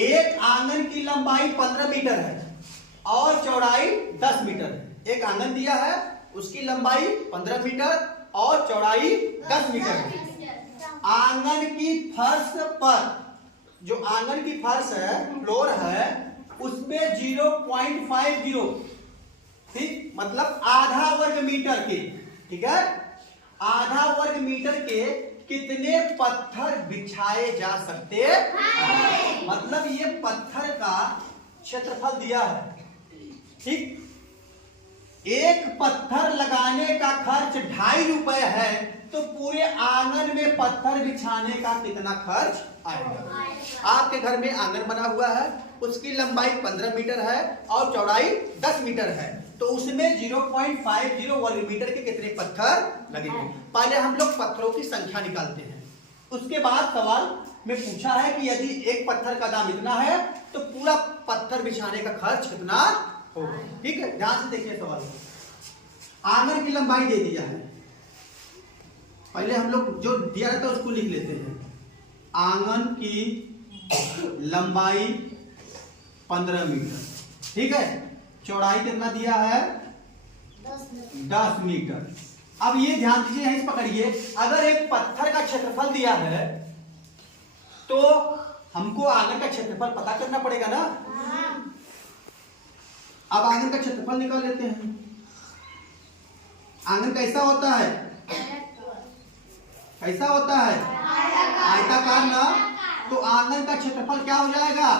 एक आंगन की लंबाई 15 मीटर है और चौड़ाई 10 मीटर है। एक आंगन दिया है, उसकी लंबाई 15 मीटर और चौड़ाई 10 मीटर है। आंगन की फर्श पर, जो आंगन की फर्श है, फ्लोर है, उसमें 0.50, ठीक, मतलब आधा वर्ग मीटर के, ठीक है, आधा वर्ग मीटर के कितने पत्थर बिछाए जा सकते हैं? मतलब ये पत्थर का क्षेत्रफल दिया है, ठीक। एक पत्थर लगाने का खर्च 2.5 रुपए है, तो पूरे आंगन में पत्थर बिछाने का कितना खर्च आएगा? आपके घर में आंगन बना हुआ है, उसकी लंबाई 15 मीटर है और चौड़ाई 10 मीटर है, तो उसमें 0.50 वर्ग मीटर के कितने पत्थर लगेंगे? पहले हम लोग पत्थरों की संख्या निकालते हैं, उसके बाद सवाल में पूछा है कि यदि एक पत्थर का दाम इतना है तो पूरा पत्थर बिछाने का खर्च कितना होगा। ठीक है, ध्यान से देखिए सवाल। आंगन की लंबाई दे दिया है, पहले हम लोग जो दिया रहता है उसको लिख लेते हैं। आंगन की लंबाई 15 मीटर, ठीक है, चौड़ाई कितना दिया है? 10 मीटर। अब ये ध्यान दीजिए, यहीं से पकड़िए, अगर एक पत्थर का क्षेत्रफल दिया है तो हमको आंगन का क्षेत्रफल पता करना पड़ेगा ना। अब आंगन का क्षेत्रफल निकाल लेते हैं। आंगन कैसा होता है? कैसा होता है? आयताकार ना। तो आंगन का क्षेत्रफल क्या हो जाएगा?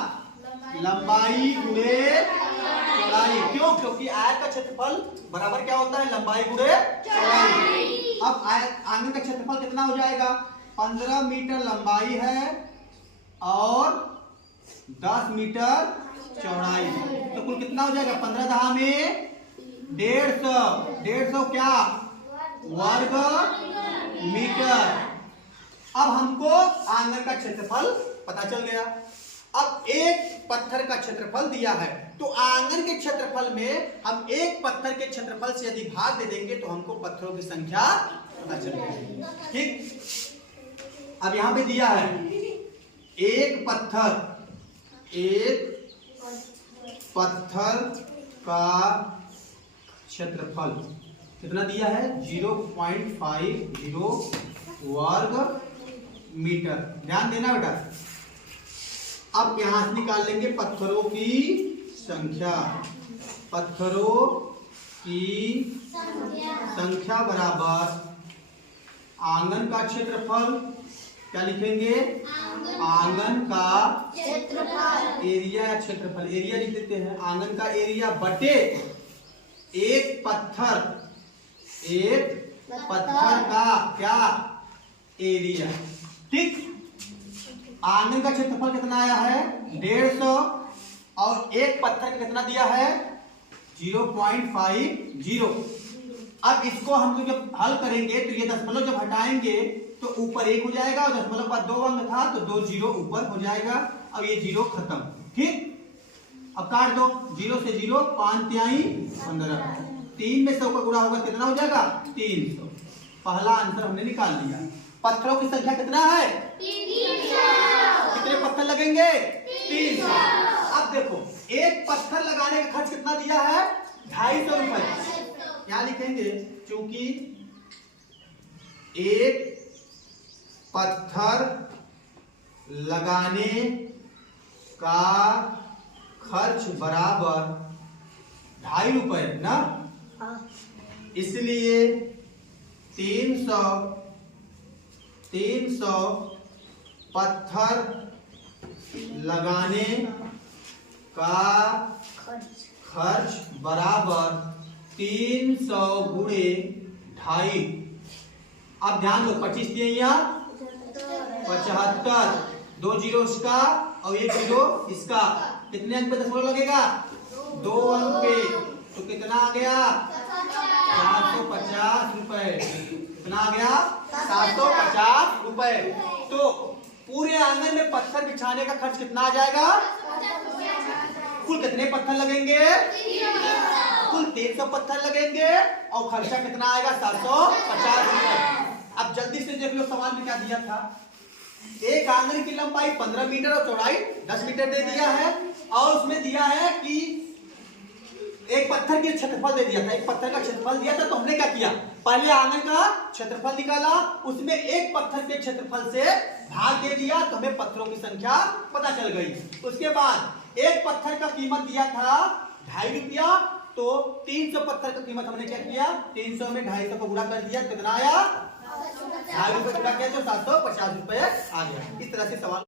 लंबाई गुणे चौड़ाई। क्यों? क्योंकि आयत का क्षेत्रफल बराबर क्या होता है? लंबाई गुणे चौड़ाई। अब आंगन का क्षेत्रफल कितना हो जाएगा? 15 मीटर लंबाई है और 10 मीटर चौड़ाई, तो कुल कितना हो जाएगा? 15 दहा में 150, 150 क्या? वर्ग मीटर। अब हमको आंगन का क्षेत्रफल पता चल गया। अब एक पत्थर का क्षेत्रफल दिया है, तो आंगन के क्षेत्रफल में हम एक पत्थर के क्षेत्रफल से यदि भाग दे देंगे तो हमको पत्थरों की संख्या पता चल जाएगी। ठीक, अब यहां पे दिया है एक पत्थर का क्षेत्रफल कितना दिया है? 0.50 वर्ग मीटर। ध्यान देना बेटा। अब यहां से निकाल लेंगे पत्थरों की संख्या। पत्थरों की संख्या बराबर आंगन का क्षेत्रफल, क्या लिखेंगे? आंगन का क्षेत्रफल, एरिया, क्षेत्रफल, एरिया लिख देते हैं। आंगन का एरिया बटे एक पत्थर का क्या? एरिया। ठीक, आंगन का क्षेत्रफल कितना आया है? 150 और एक पत्थर का कितना दिया है? 0.50। अब इसको हम लोग जब हल करेंगे तो ये दशमलव जब हटाएंगे तो ऊपर 1 हो जाएगा और दशमलव बाद 2 अंक था तो 2 जीरो ऊपर हो जाएगा। अब ये जीरो खत्म। ठीक, अब काट दो। 0 से 0, 5 तिहाई 15, 3 में 100 का गुणा होगा कितना हो जाएगा? 300। पहला आंसर हमने निकाल लिया। पत्थरों की संख्या कितना है? 300। कितने पत्थर लगेंगे? 300। अब देखो, एक पत्थर लगाने का खर्च कितना दिया है? 250 रुपए। क्या लिखेंगे? क्योंकि एक पत्थर लगाने का खर्च बराबर 2.5 रुपए ना, इसलिए 300 पत्थर लगाने का खर्च बराबर 300 गुणे 2.5। अब ध्यान दो, 25 दिए यहाँ 75, 2 जीरो इसका और 1 जीरो इसका। कितने अंक पे दशमलव लगेगा? 2 अंक पे। तो कितना आ गया? 750 रुपए। कितना आ गया? 750 रुपए। तो पूरे आंगन में पत्थर बिछाने का खर्च कितना आ जाएगा? कुल कितने पत्थर लगेंगे? कुल 300 पत्थर लगेंगे और खर्चा कितना आएगा? 750 रुपए। अब जल्दी से देख लो सवाल में क्या दिया था। एक आंगन की लंबाई 15 मीटर और चौड़ाई 10 मीटर दे दिया है, और उसमें दिया है कि एक पत्थर की क्षेत्रफल दे दिया था, एक पत्थर का क्षेत्रफल दिया था। तो हमने क्या किया, पहले आंगन का क्षेत्रफल निकाला, उसमें एक पत्थर के क्षेत्रफल से भाग दे दिया, तो हमें पत्थरों की संख्या पता चल गई। उसके बाद एक पत्थर का कीमत दिया था 2.5 रुपया, तो 300 पत्थर का कीमत हमने क्या किया, 300 में 250 को गुणा कर दिया, कितना आया, 2.5 रुपये गुणा किया तो 750 रुपये आ गया। इस तरह से सवाल